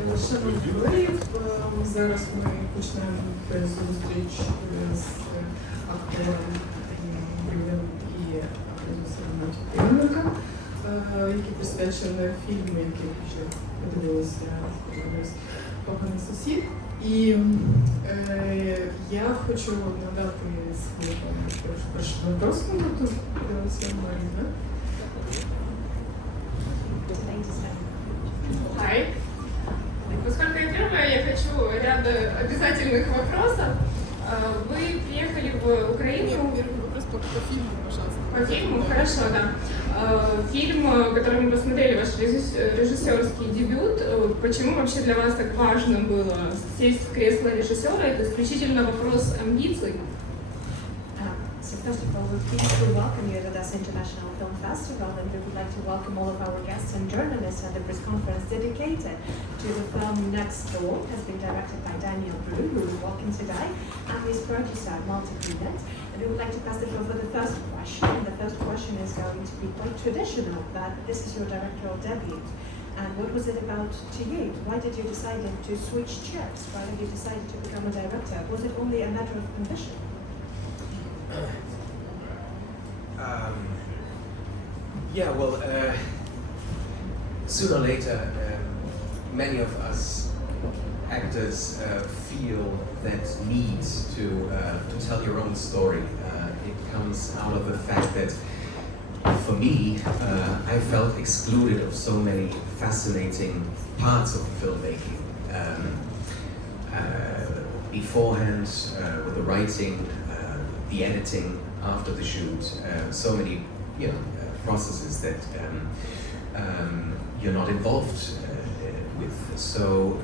Шановні колеги, зараз ми почнемо зустріч з актором Брюлем і режисером Кримінка, який присвячений фільму, який вже подивилися «Поганий сусід». І я хочу надати слово першому дорослому, тут Марина. Hi. Поскольку я первая, я хочу ряд обязательных вопросов. Вы приехали в Украину? Первый вопрос по фильму, пожалуйста. По фильму? Хорошо, да. Фильм, который мы посмотрели, ваш режиссерский дебют. Почему вообще для вас так важно было сесть в кресло режиссера? Это исключительно вопрос амбиций? So first of all, we're pleased to welcome you to this International Film Festival, and we would like to welcome all of our guests and journalists at the press conference dedicated to the film Next Door. It has been directed by Dan'iel Brühl, who is walking today, and his producer, Malte Greenet. And we would like to pass the floor for the first question. And the first question is going to be quite traditional, but this is your directorial debut. And what was it about to you? Why did you decide to switch chairs? Why did you decide to become a director? Was it only a matter of ambition? Sooner or later, many of us actors feel that need to tell your own story. It comes out of the fact that, for me, I felt excluded of so many fascinating parts of filmmaking. Beforehand, with the writing, the editing, after the shoot, so many processes that you're not involved with. So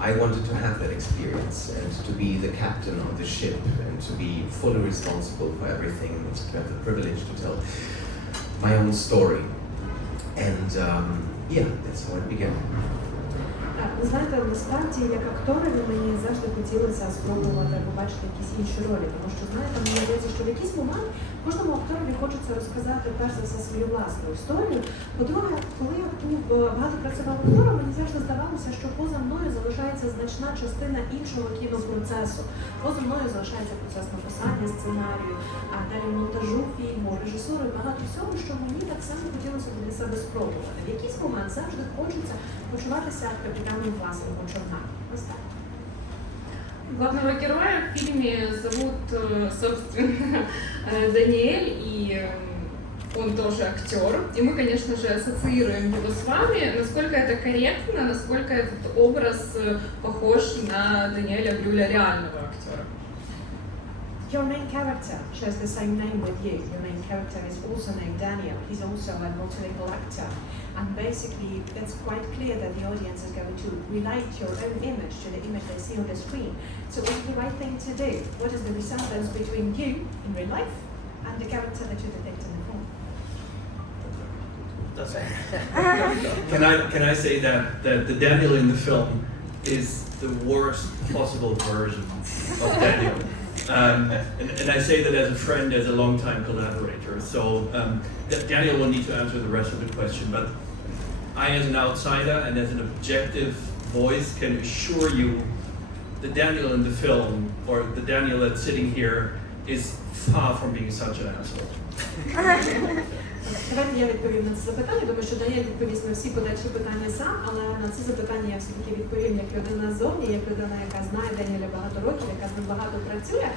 I wanted to have that experience and to be the captain of the ship and to be fully responsible for everything and to have the privilege to tell my own story. And that's how it began. Ви знаєте, насправді, як акторові, мені завжди хотілося спробувати побачити якісь інші ролі, тому що, знаєте, мені здається, що в якийсь момент кожному акторові хочеться розказати перш за все свою власну історію. По-друге, коли я багато працювала актором, мені завжди здавалося, що поза мною залишається значна частина іншого кінопроцесу. Поза мною залишається процес написання сценарію, а далі монтажу фільму, режисуру і багато всього, що мені так само хотілося для себе спробувати. В якийсь момент завжди хочеться почуватися капітаном власного човна. Ось так. Главного героя в фильме зовут, собственно, Даниэль, и он тоже актер. И мы, конечно же, ассоциируем его с вами. Насколько это корректно, насколько этот образ похож на Даниэля Брюля, реального актера? Your main character shares the same name with you. Your main character is also named Daniel. He's also a multilingual actor. And basically, it's quite clear that the audience is going to relate your own image to the image they see on the screen. So what's the right thing to do? What is the resemblance between you in real life and the character that you depict in the film? Can I say that the Daniel in the film is the worst possible version of Daniel? And I say that as a friend, as a long-time collaborator. So Daniel will need to answer the rest of the question, but I, as an outsider and as an objective voice, can assure you the Daniel in the film, or the Daniel that's sitting here, is far from being such an asshole. Давайте я відповім на це запитання, тому що Даніель відповість на всі подальші питання сам, але на це запитання я все-таки відповім як людина ззовні, як людина, яка знає Даніеля багато років, яка з ним багато працює.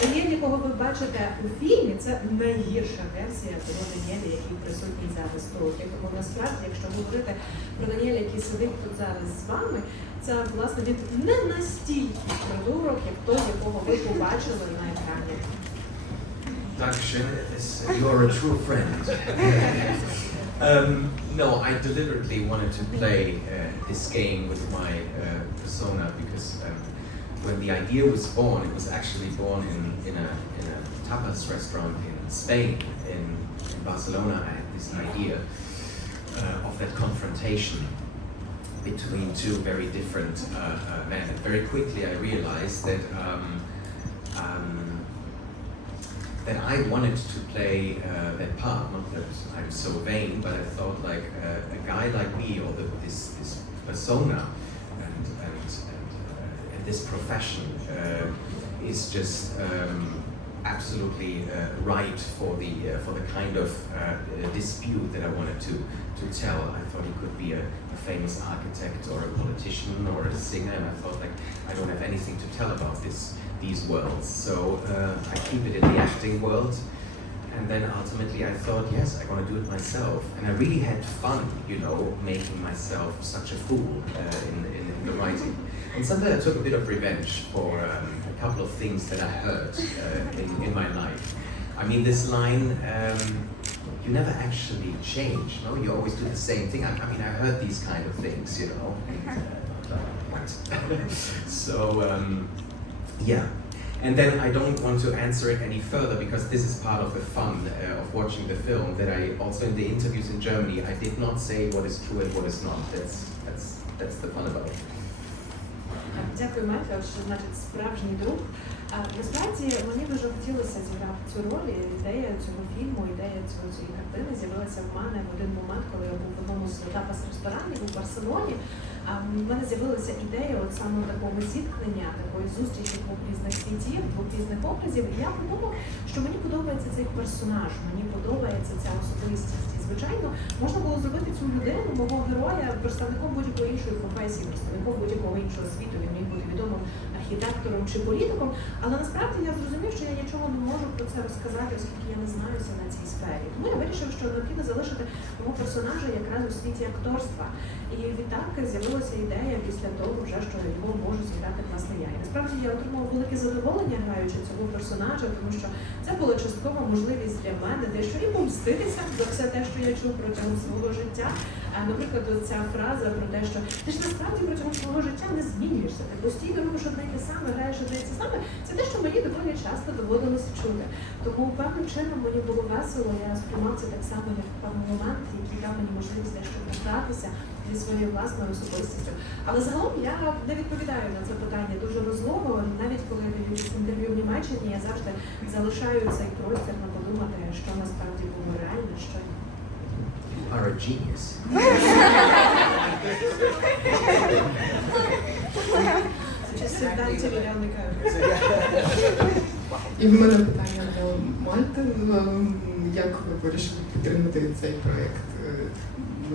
Даніель, якого ви бачите у фільмі, це найгірша версія того Даніеля, який присутній зараз тут. Тому насправді, якщо говорити про Даніеля, який сидить тут зараз з вами, це, власне, він не настільки придурок, як той, якого ви побачили на екрані. You're a true friend. No, I deliberately wanted to play this game with my persona because when the idea was born, it was actually born in a tapas restaurant in Spain, in Barcelona. I had this idea of that confrontation between two very different men. And very quickly I realized that that I wanted to play that part. Not that I'm so vain, but I thought like a guy like me, or this persona, and this profession is just absolutely right for the kind of dispute that I wanted to tell. I thought he could be a famous architect or a politician or a singer, and I thought, like, I don't have anything to tell about these worlds, so I keep it in the acting world. And then ultimately I thought, yes, I'm going to do it myself. And I really had fun, you know, making myself such a fool in the writing. And someday I took a bit of revenge for a couple of things that I heard in my life. I mean, this line, you never actually change, no? You always do the same thing. I mean, I heard these kind of things, you know. What? So, yeah. And then I don't want to answer it any further because this is part of the fun of watching the film, that I also in the interviews in Germany, I did not say what is true and what is not. That's the fun about it. Дякую, Майкл, що значить справжній друг. Насправді мені дуже хотілося зіграти цю роль, і ідея цього фільму, ідея цієї картини з'явилася в мене в один момент, коли я був в одному з тапас-ресторанів у Барселоні. В мене з'явилася ідея от саме такого зіткнення, такої зустрічі двох різних світів, двох різних образів. І я подумав, що мені подобається цей персонаж, мені подобається ця особистість. І, звичайно, можна було зробити цю людину, мого героя, представником будь-якої іншої професії, представником будь-якого іншого світу. Він міг бути відомим архітектором чи політиком. Але насправді я зрозумів, що я нічого не можу про це розказати, оскільки я не знаюся на цій сфері. Тому я вирішив, що необхідно залишити мого персонажа якраз у світі акторства. І відтак з'явилася ідея після того, вже, що його можу зіграти власне я. І насправді я отримала велике задоволення, граючи цього персонажа, тому що це була часткова можливість для мене дещо і помститися за все те, що я чув протягом свого життя. Наприклад, ця фраза про те, що ти ж насправді протягом свого життя не змінюєшся, ти постійно робиш одне й те саме, граєш одне й те саме. Це те, що мені доволі часто доводилося чути. Тому певним чином мені було весело, я сприймав це так само, як певний момент, який дав мені можливість дещо погратися зі своєю власною особистістю. Але загалом я не відповідаю на це питання дуже розлого, навіть коли я даю інтерв'ю в Німеччині, я завжди залишаю цей простір на подумати, що насправді було реально, що ні. You are a genius. І в мене питання до Мальти. Як ви вирішили підтримати цей проєкт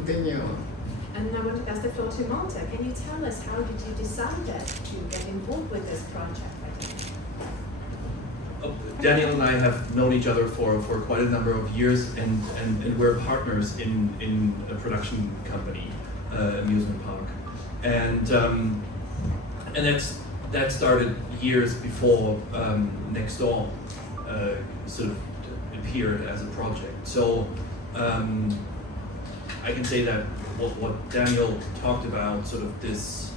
Даніела? And I want to ask the floor to Malta. Can you tell us how did you decide to get involved with this project? Daniel and I have known each other for quite a number of years, and we're partners in a production company, amusement park, and that started years before Next Door sort of appeared as a project. So I can say that what Daniel talked about, sort of this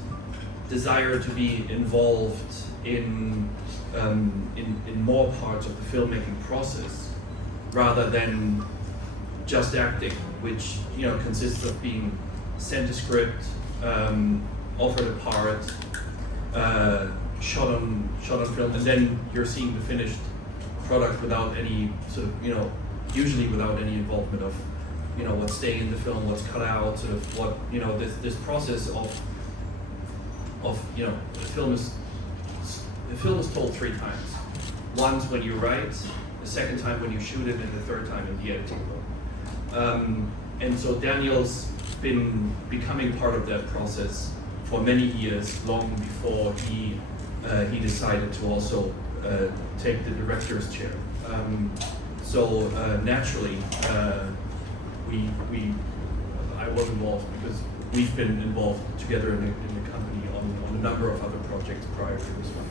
desire to be involved in more parts of the filmmaking process, rather than just acting, which, you know, consists of being sent a script, offered a part, shot on film, and then you're seeing the finished product without any sort of, you know, usually without any involvement of, you know, what's staying in the film, what's cut out, sort of what, you know, this process of you know, the film is told 3 times. Once when you write, the second time when you shoot it, and the third time in the editing room. And so Daniel's been becoming part of that process for many years, long before he decided to also take the director's chair. So naturally, I was involved because we've been involved together in the company on a number of other projects prior to this one.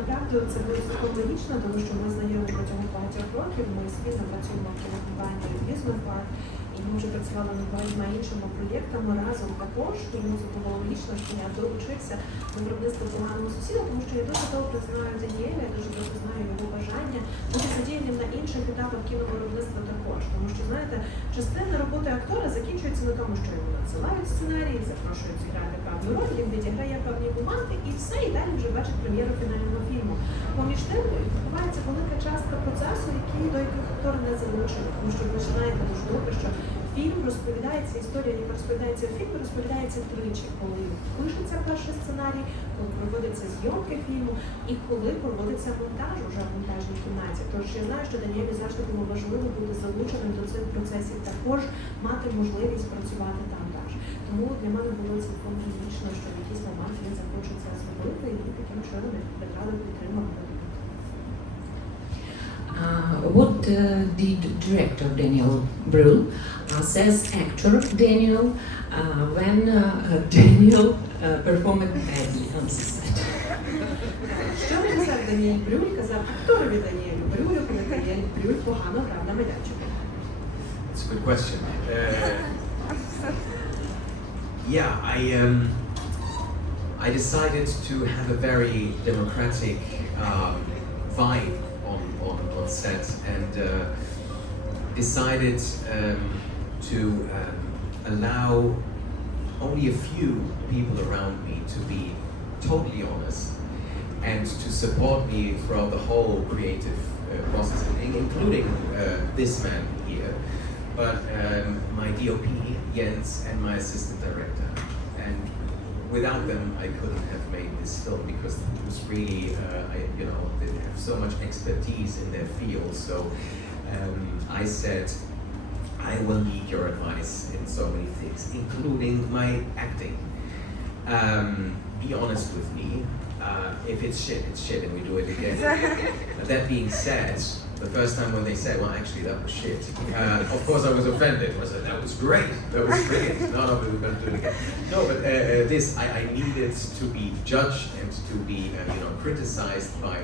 Направду це було цілком логічно, тому що ми знайомі протягом багатьох років, ми спільно працюємо в кінокомпанії «Amusement Park», і ми вже працювали над багатьма іншими проєктами разом також, тому це було логічно, що я долучився до виробництва «Поганого сусіда», тому що я дуже добре знаю Даніеля, я дуже добре знаю його бажання бути задіяним на інших етапах кіновиробництва також. Тому що, знаєте, частина роботи актора закінчується на тому, що йому надсилають сценарії, запрошують зіграти певну роль, він відіграє певні моменти і все, і далі вже бачить прем'єру фінального фільму. Поміж тим відбувається велика частка процесу, до яких актор не залучений. Тому що ви знаєте дуже добре, що Фільм розповідається, історія, яка розповідається в фільмі, розповідається тричі, коли пишеться перший сценарій, коли проводяться зйомки фільму і коли проводиться монтаж уже в монтажній кімнаті. Тож я знаю, що Даніелю завжди було важливо бути залученим до цих процесів, також мати можливість працювати там теж. Тому для мене було цілком логічно, що в якийсь момент він захоче це зробити і таким чином відрадив підтримав. What did director Daniel Brühl says actor Daniel when Daniel performed badly on set? Що режисер Даніель Брюль казав акторові Даніелю Брюлю, коли Даніель Брюль погано грав на майданчику? It's a good question. Yeah, I decided to have a very democratic vibe on set and decided to allow only a few people around me to be totally honest and to support me throughout the whole creative process, including this man here, but my DOP, Jens, and my assistant director. And without them, I couldn't have made this film because it was really, they have so much expertise in their field. So I said, I will need your advice in so many things, including my acting. Be honest with me. If it's shit, and we do it again. That being said, the first time when they said, well, actually, that was shit, of course I was offended. I said, that was great, that was brilliant. No, we're going to do it again. No, but I needed to be judged and to be, criticized by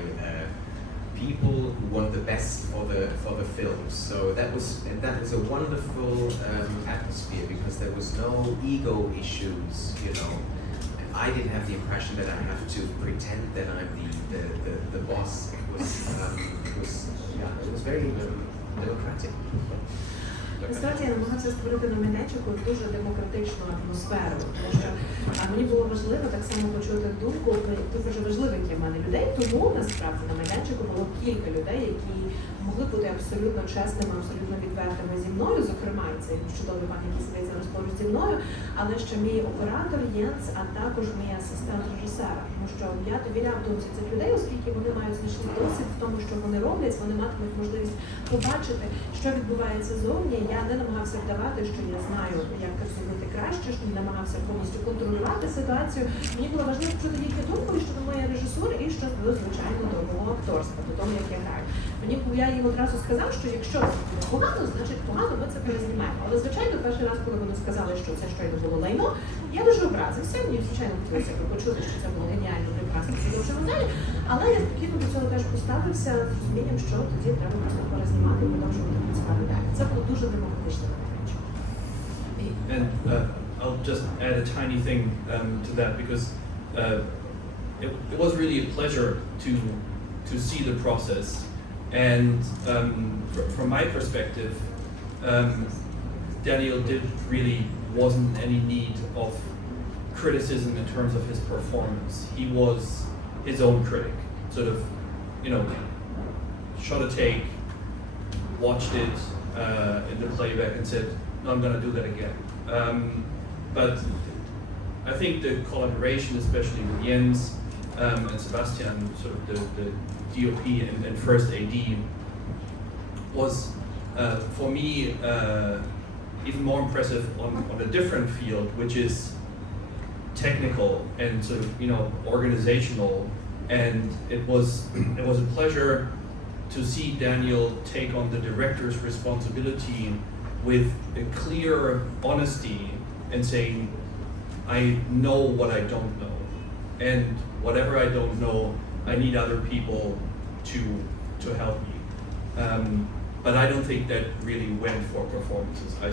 people who want the best for the film. So that was a wonderful atmosphere because there was no ego issues, I didn't have the impression that I have to pretend that I'm the boss. It was very democratic. Насправді я намагався створити на майданчику дуже демократичну атмосферу, тому що мені було важливо так само почути думку дуже важливих для мене людей, тому насправді на майданчику було кілька людей, які могли бути абсолютно чесними, абсолютно відвертими зі мною, зокрема і цей чудовий пан, який сидить зараз поруч зі мною, але ще мій оператор Єнс, а також мій асистент режисера, тому що я довіряв думці цих людей, оскільки вони мають значний досвід в тому, що вони роблять, вони матимуть можливість побачити, що відбувається зовні. Я не намагався вдавати, що я знаю, як це зробити краще, що не намагався повністю контролювати ситуацію. Мені було важливо почути їхню думку і щодо моєї режисури, і щодо, звичайно, до мого акторства, до того, як я граю. Я їм одразу сказав, що якщо це буде погано, значить погано, ми це перезнімаємо. Але, звичайно, перший раз, коли вони сказали, що це щойно було лайно, я дуже образився. Мені, звичайно, хотілося почути, що це було геніально, прекрасно, це дуже далі. Але я спокійно до цього теж поставився з розумінням, що тоді треба просто перезнімати і продовжувати працювати далі. Це було дуже демократично. And I'll just add a tiny thing to that because it was really a pleasure to see the process. And from my perspective, Daniel wasn't any need of criticism in terms of his performance. He was his own critic, sort of, shot a take, watched it in the playback and said, no, I'm going to do that again. But I think the collaboration, especially with Jens and Sebastian, sort of the DOP and first AD, was for me even more impressive on a different field, which is technical and sort of organizational. And it was a pleasure to see Daniel take on the director's responsibility with a clear honesty and saying, I know what I don't know, and whatever I don't know, I need other people to help me. But I don't think that really went for performances. I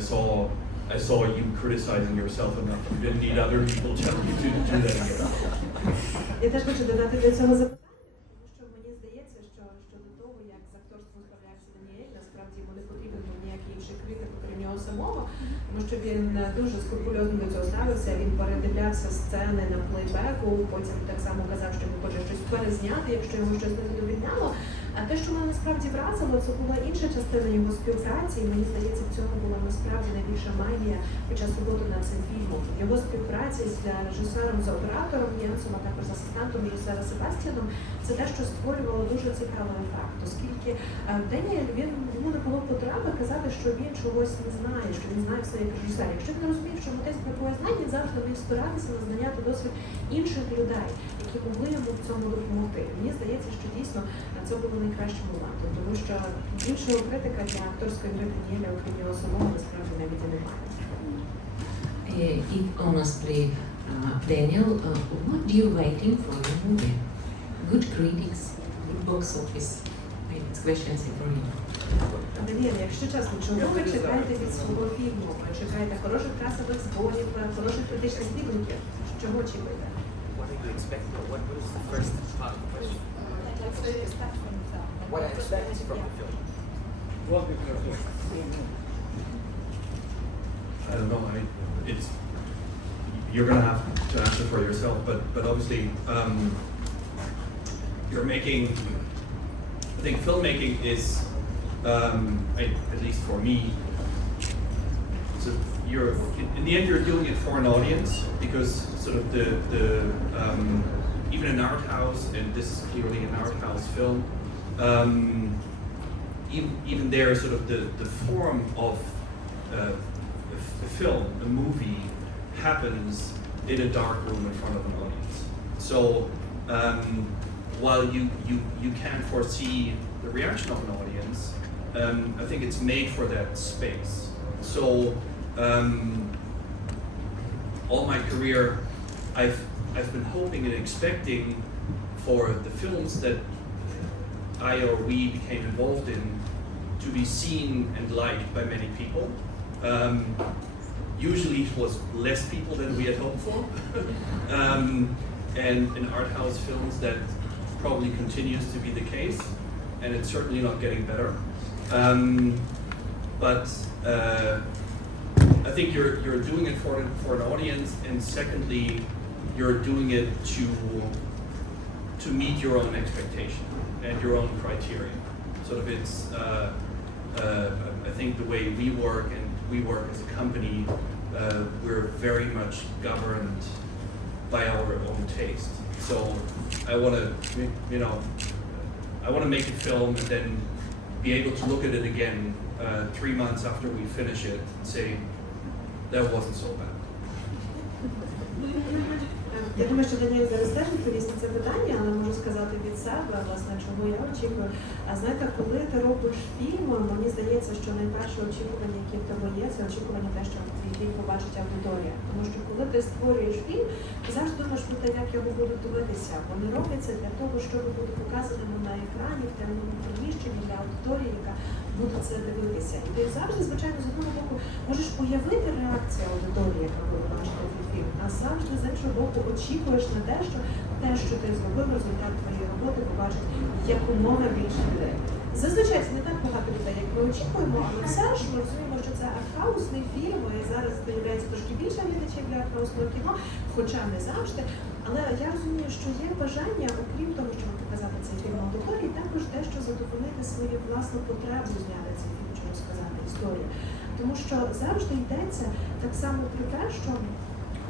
saw you criticizing yourself enough. You didn't need other people telling you to do that again. Я теж хочу додати до цього запитання, тому що мені здається, що щодо того, як з акторством справлявся Даніель, насправді йому не потрібен був ніякий інший критик, окрім нього самого, тому що він дуже скрупульозно до цього ставився, він передивлявся сцени на плейбеку, потім так само казав, що він хоче щось перезняти, якщо йому щось не задовільняло. А те, що мене насправді вразило, це була інша частина його співпраці, і мені здається, в цьому була насправді найбільша магія під час роботи над цим фільмом. Його співпраці з режисером, з оператором Єнсом, а також з асистентом режисера Себастьяном, це те, що створювало дуже цікавий ефект, оскільки Даніель, йому не було потреби казати, що він чогось не знає, що він знає все як режисер. Якщо він розумів, що митець бракує знань, він завжди міг спиратися на знання та досвід інших людей, які могли йому в цьому допомогти. Мені здається, що дійсно це було найкращим моментом, тому що іншого критика для акторської гри Даніеля, окрім його самого, насправді навіть і немає. If honestly, Daniel, what do you waiting for your movie? Good critics, good box office. Maybe it's questions for you. Даніель, якщо чесно, чого ви чекаєте від свого фільму? Ви чекаєте хороших касових зборів, хороших критичних відгуків? Чого очікуєте? What do you expect? What is the first part of the question? What I expect from the film? I don't know. It's you're gonna have to answer for yourself, but obviously you're making. I think filmmaking is, at least for me, so you're in the end you're doing it for an audience because sort of the even an art house, and this is clearly an art house film. Even there, sort of the form of a film, a movie, happens in a dark room in front of an audience. So while you can't foresee the reaction of an audience, I think it's made for that space. So all my career, I've been hoping and expecting for the films that I or we became involved in to be seen and liked by many people. Usually it was less people than we had hoped for. And in art house films that probably continues to be the case, and it's certainly not getting better. But I think you're doing it for an audience, and secondly, you're doing it to meet your own expectation and your own criteria. Sort of it's I think the way we work, and we work as a company, we're very much governed by our own taste. So I want to make a film and then be able to look at it again 3 months after we finish it and say, that wasn't so bad. Я думаю, що Даніель зараз теж відповість на це питання, але можу сказати від себе, власне, чого я очікую. А знаєте, коли ти робиш фільм, мені здається, що найперше очікування, яке в тебе є, це очікування те, що твій фільм побачить аудиторія. Тому що коли ти створюєш фільм, ти завжди думаєш про те, як його будуть дивитися. Вони робляться для того, щоб буде показано на екрані, в темному приміщенні для аудиторії, яка буде це дивитися. І ти завжди, звичайно, з одного боку можеш уявити реакцію аудиторії, яка буде бачити цей фільм, а завжди з іншого боку очікуєш на те, що ти зробив, результат твоєї роботи побачить якомога більше людей. Зазвичай це не так багато людей, як ми очікуємо, але все ж ми розуміємо, що це артхаусний фільм, і зараз з'являється трошки більше глядачів для артхаусного кіно, хоча не завжди. Але я розумію, що є бажання, окрім того, щоб показати цей фільм аудиторії, також дещо задовольнити свою власну потребу зняти цей фільм, чому сказати, історію. Тому що завжди йдеться так само про те, що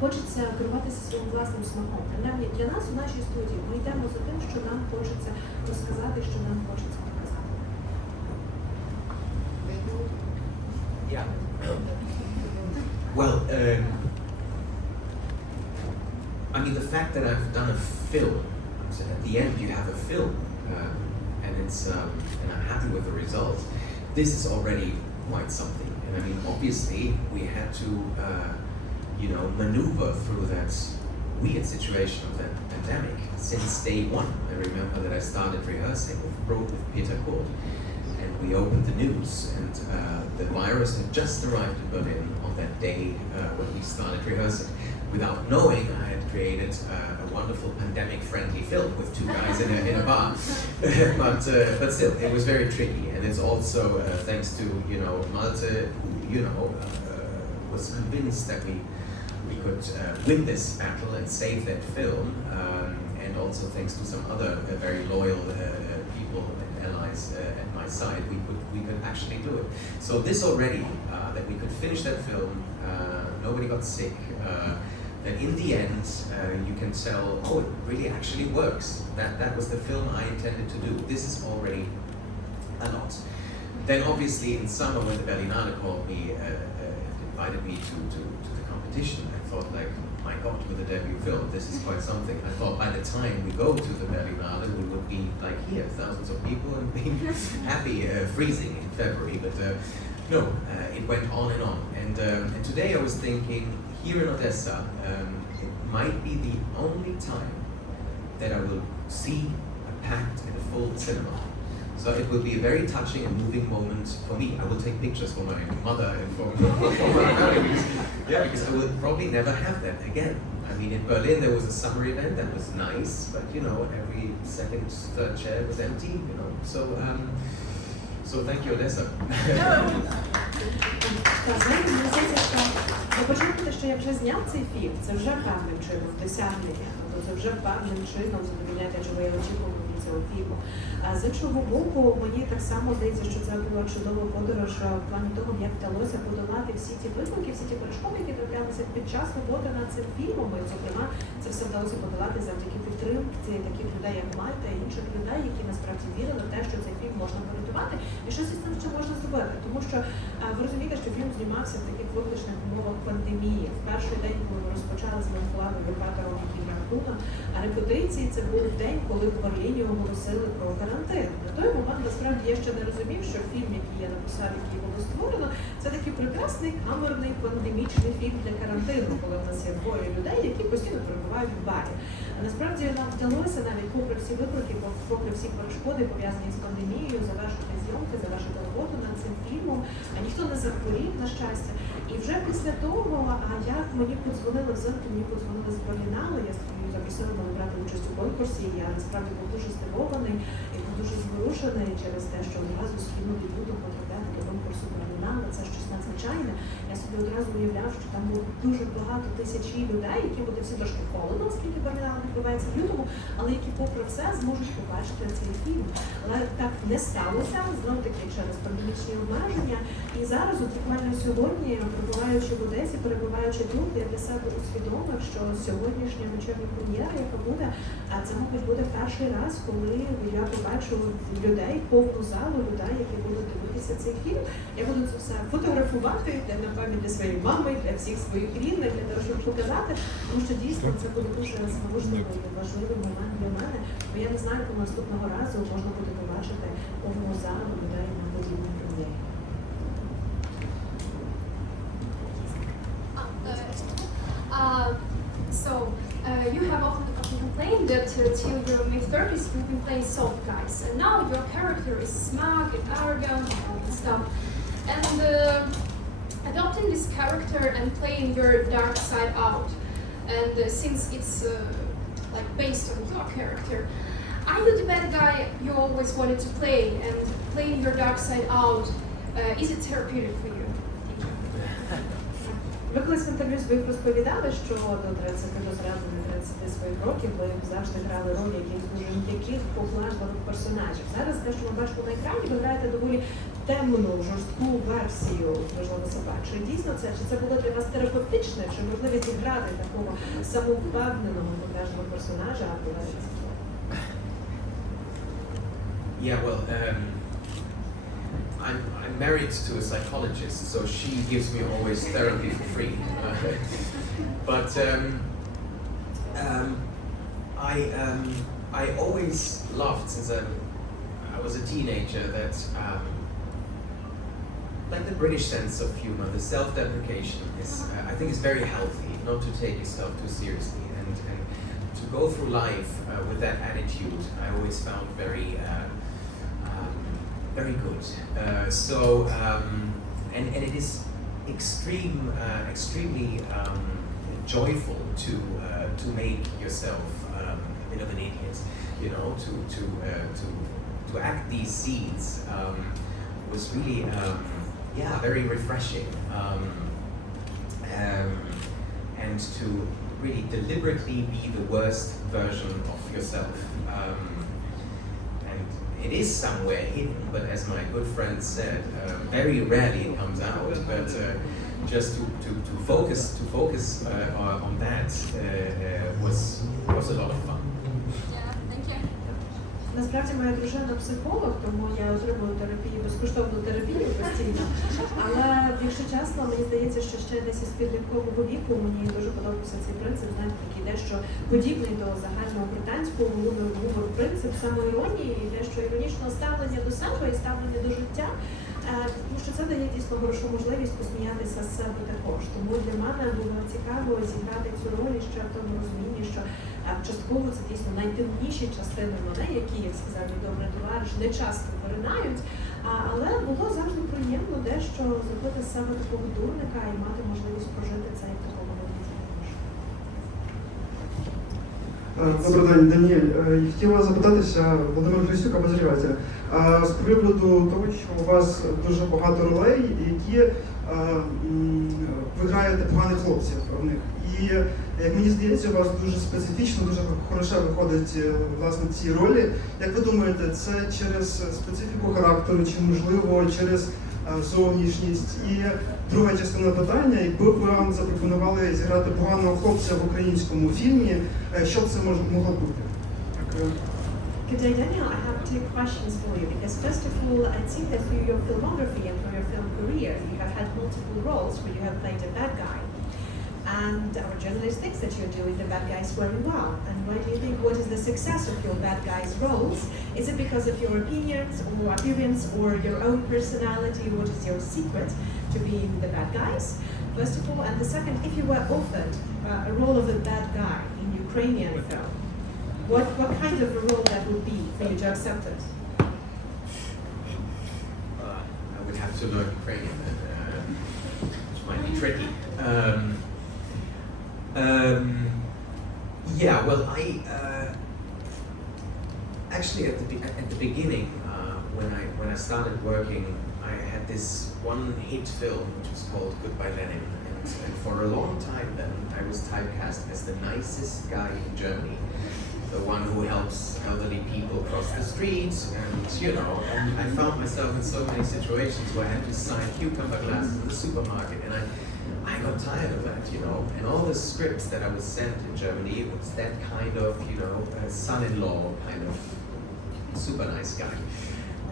хочеться керуватися своїм власним смаком. Принаймні для нас у нашій студії ми йдемо за тим, що нам хочеться розказати, що нам хочеться показати. Yeah. Well, I mean, the fact that I've done a film, so at the end you have a film, and it's and I'm happy with the result. This is already quite something. And I mean, obviously, we had to, maneuver through that weird situation of that pandemic since day one. I remember that I started rehearsing with BRUHL with Peter Kurt, and we opened the news, and the virus had just arrived in Berlin on that day when we started rehearsing. Without knowing, I had created a wonderful pandemic-friendly film with two guys in a bar. But still, it was very tricky, and it's also thanks to Malte, who was convinced that we could win this battle and save that film, and also thanks to some other very loyal people and allies at my side, we could actually do it. So this already, that we could finish that film, nobody got sick, that in the end, you can tell, oh, it really actually works. That was the film I intended to do. This is already a lot. Then obviously in summer when the Berlinale called me, invited me to the competition, I thought like, my God, with a debut film, this is quite something. I thought by the time we go to the Berlinale, we would be like here, thousands of people and being happy, freezing in February. But no, it went on and on. And today I was thinking, here in Odessa, it might be the only time that I will see a packed and a full cinema. So it will be a very touching and moving moment for me. I will take pictures for my mother and for my family. Because I will probably never have that again. I mean, in Berlin there was a summer event that was nice, but you know, every second, third chair was empty. You know, so thank you, Odessa. Так, знаєте, мені здається, що започатку те, що я вже зняв цей фільм, це вже певним чином досягнення. Тобто це вже певним чином задовольняти, чого я очікувала від цього фільму. А з іншого боку, мені так само здається, що це була чудова подорож в плані того, як вдалося подолати всі ті виклики, всі ті перешкоди, які траплялися під час роботи над цим фільмом. І, зокрема, це все вдалося подолати завдяки підтримці таких людей, як Мальта, і інших людей, які насправді вірили в те, що цей фільм можна порятувати, і щось із цим ще можна зробити. Тому що ви розумієте, що фільм знімався в таких виключних умовах пандемії. В перший день, коли ми розпочали з Миколаєвим оператором, який грав Дуна, а репетиції це був день, коли в Берліні оголосили про карантин. На той момент, насправді, я ще не розумів, що фільм, який я написав, який було створено, це такий прекрасний камерний пандемічний фільм для карантину, коли в нас є двоє людей, які постійно перебувають в барі. А насправді нам вдалося навіть попри всі виклики, попри всі перешкоди, пов'язані з пандемією, завершити зйомки, завершити роботу над цим фільмом. А ніхто не захворів, на щастя. І вже після того, як мені подзвонили взимку, мені подзвонили з Берліналу, я запросила мене брати участь у конкурсі, я насправді був дуже здивований і був дуже зворушений через те, що одразу з кіно дебютом потрапляти до конкурсу Берліналу. Це щось надзвичайне. Я собі одразу уявляв, що там буде дуже багато тисячі людей, які буде всі трошки холодно, оскільки Берлінал відбувається в лютому, але які попри все зможуть побачити цей фільм. Але так не сталося, знову таки через пандемічні обмеження. І зараз, от буквально сьогодні, перебуваючи в Одесі, перебуваючи тут, я для себе усвідомив, що сьогоднішня вечірня прем'єра, яка буде, а це, мабуть, буде перший раз, коли я побачу людей, повну залу людей, які будуть дивитися цей фільм. Я буду це все фотографувати для пам'яті для своєї мами, для всіх своїх рідних, для того, щоб показати, тому що дійсно це буде дуже важливий і важливий момент для мене, бо я не знаю, коли наступного разу можна буде побачити повну залу людей на подібній прем'єрі. You have often complained that till your mid-30s you've been playing soft guys, and now your character is smug and arrogant and stuff. And adopting this character and playing your dark side out, and since it's like based on your character, are you the bad guy you always wanted to play? And playing your dark side out, is it therapeutic for you? Ви колись в інтерв'ю своїх розповідали, що до 30 не 30 своїх років ви завжди грали роль якихось дуже м'яких, поблажливих персонажів. Зараз те, що ми бачимо на екрані, ви граєте доволі темну, жорстку версію, можливо, себе. Чи дійсно це? Чи це було для вас терапевтичне? Чи можливість зіграти такого самовпевненого, поблажливого персонажа? Yeah, well, I'm married to a psychologist, so she gives me always therapy for free. But I always loved, since I was a teenager, that like the British sense of humor, the self-deprecation is, I think, is very healthy. Not to take yourself too seriously, and to go through life with that attitude, I always found very good. And it is extremely joyful to make yourself a bit of an idiot, you know, to act these scenes was really very refreshing, and to really deliberately be the worst version of yourself. And it is somewhere hidden, but as my good friend said, very rarely it comes out. But just to focus on that was a lot of fun. Yeah, thank you. Насправді моя дружина психолог, тому я отримую терапію, безкоштовну терапію постійно. Але, якщо чесно, мені здається, що ще десь із підліткового віку мені дуже подобався цей принцип, знаєте, такий дещо подібний до загального британського гумору принцип самоіронії, і дещо іронічного ставлення до себе і ставлення до життя. Тому що це дає дійсно хорошу можливість посміятися з себе також. Тому для мене було цікаво зіграти цю роль і ще в тому розумінні, що частково це дійсно найтемніші частини мене, які, як сказав мій добрий товариш, не часто виринають. Але було завжди приємно дещо зробити з себе такого дурника і мати можливість прожити це в такому вигляді. Добрий день, Даніель. Хотіла запитатися Володимир Грисюк, обозріватель, з приводу того, що у вас дуже багато ролей, які ви граєте поганих хлопців в них. І, як мені здається, у вас дуже специфічно, дуже хороше виходить власне ці ролі. Як ви думаєте, це через специфіку характеру, чи можливо через зовнішність? І друга частина питання, якби ви вам запропонували зіграти поганого хлопця в українському фільмі, що б це могло бути? Good day, Daniel. I have two questions for you because first of all, it seems that through your filmography and through your film career, you have had multiple roles where you have played a bad guy. And our journalist thinks that you're doing the bad guys very well. And why do you think, what is the success of your bad guys roles? Is it because of your appearance or your own personality? What is your secret to being the bad guys? First of all, and the second, if you were offered a role of a bad guy in Ukrainian film, what kind of a role that would be for you to accept it? I would have to learn Ukrainian, which might be tricky. Yeah, well, I actually at the beginning, when I started working, I had this one hit film which was called Goodbye Lenin, and for a long time then I was typecast as the nicest guy in Germany, the one who helps elderly people cross the street, and and I found myself in so many situations where I had to sign cucumber glasses in the supermarket, and I got tired of that, and all the scripts that I was sent in Germany was that kind of, son-in-law kind of super nice guy.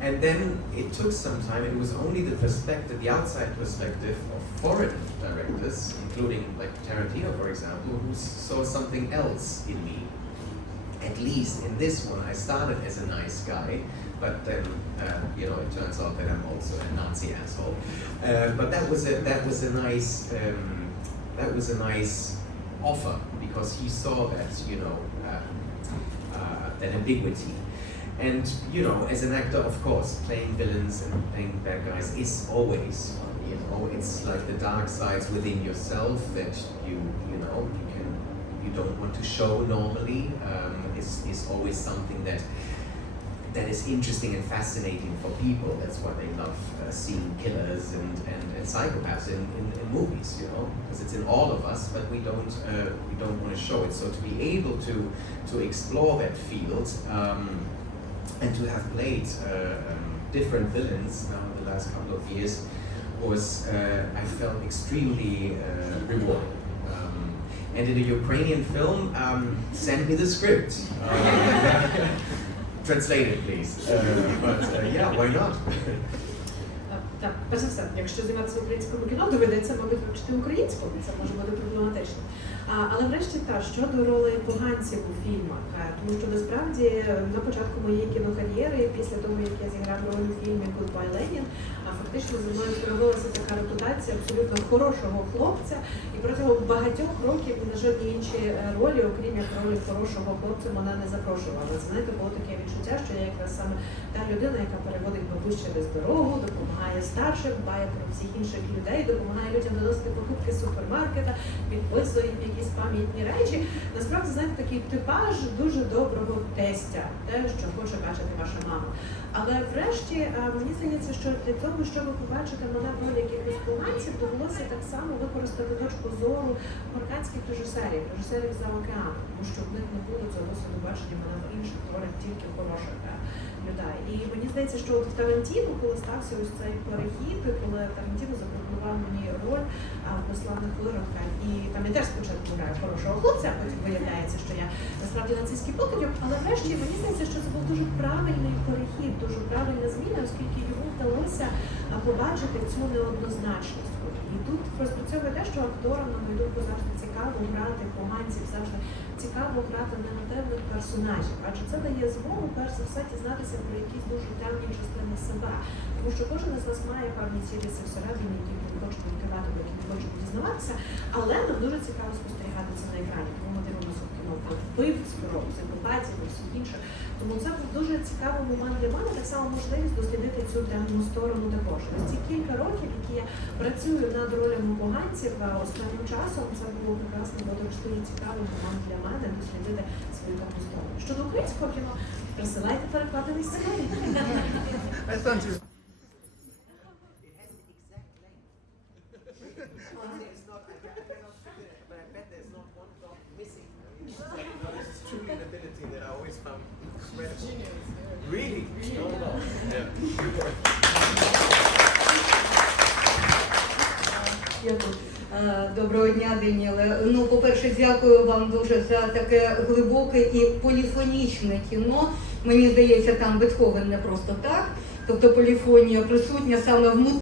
And then it took some time, and it was only the outside perspective of foreign directors, including like Tarantino, for example, who saw something else in me. At least in this one, I started as a nice guy, but then it turns out that I'm also a Nazi asshole. But that was a nice offer, because he saw that that ambiguity. And as an actor, of course, playing villains and playing bad guys is always fun. It's like the dark sides within yourself that you don't want to show normally. Is always something that is interesting and fascinating for people. That's why they love seeing killers and psychopaths in movies, because it's in all of us, but we don't want to show it. So to be able to explore that field and to have played different villains now in the last couple of years was, I felt, extremely rewarding. And in a Ukrainian film, send me the script. Translate it, please. But yeah, why not? Так, перш за все, якщо займатися українському кіно, доведеться, мабуть, вивчити українську, це може бути проблематично. Але врешті щодо ролей поганців у фільмах, тому що насправді на початку моєї кінокар'єри, після того, як я зіграв роль у фільмі «Goodbye Lenin», фактично за мною сформувалася така репутація абсолютно хорошого хлопця, і протягом багатьох років на жодні інші ролі, окрім як ролі хорошого хлопця, мене не запрошували. Знаєте, було таке відчуття, що я якраз саме та людина, яка переводить бабусь через дорогу, допомагає старшим, гроші, дбає про всіх інших людей, допомагає людям доносити покупки з супермаркета, підписує якісь пам'ятні речі. Насправді, знаєте, такий типаж дуже доброго тестя, те, що хоче бачити ваша мама. Але врешті, мені здається, що для того, щоб побачити мене в ролі якихось поганців, довелося так само використати точку зору американських режисерів за океану, тому що в них не було цього досвіду бачення мене в інших ролях, тільки хороших людей. І мені здається, що от в Тарантіно, коли стався ось цей перехід, коли Тарантіно запропонував мені роль в «Безславних виродках», і там я теж спочатку граю хорошого хлопця, а потім виявляється, що я насправді нацистський покидьок, але врешті мені здається, що це був дуже правильний перехід, дуже правильна зміна, оскільки йому вдалося побачити цю неоднозначність. І тут розпрацьовує те, що акторам, на мою думку, завжди цікаво грати поганців, завжди цікаво грати негативних персонажів, адже це дає змогу, перш за все, дізнатися про якісь дуже темні частини себе. Тому що кожен із нас має певні цілісті всередині, які ми хочемо відкривати, які ми хочемо дізнаватися, але нам дуже цікаво спостерігати це на екрані, тому ми дивимося в кіно про вбивць, про психопатів і всіх інших. Тому це був дуже цікавий момент для мене, так само можливість дослідити цю темну сторону також. Ось ці кілька років, які я працюю над ролями поганців, останнім часом це було прекрасно, бо дуже цікавий момент для мене дослідити свою темну сторону. Щодо українського кіно, присилайте перекладений сценарій. Truly an ability that I always found incredible. Really? No. Yeah. Дякую. Доброго дня, Даніеле. Ну, по-перше, дякую вам дуже за таке глибоке і поліфонічне кіно. Мені здається, там Бетховен не просто так. Тобто поліфонія присутня саме в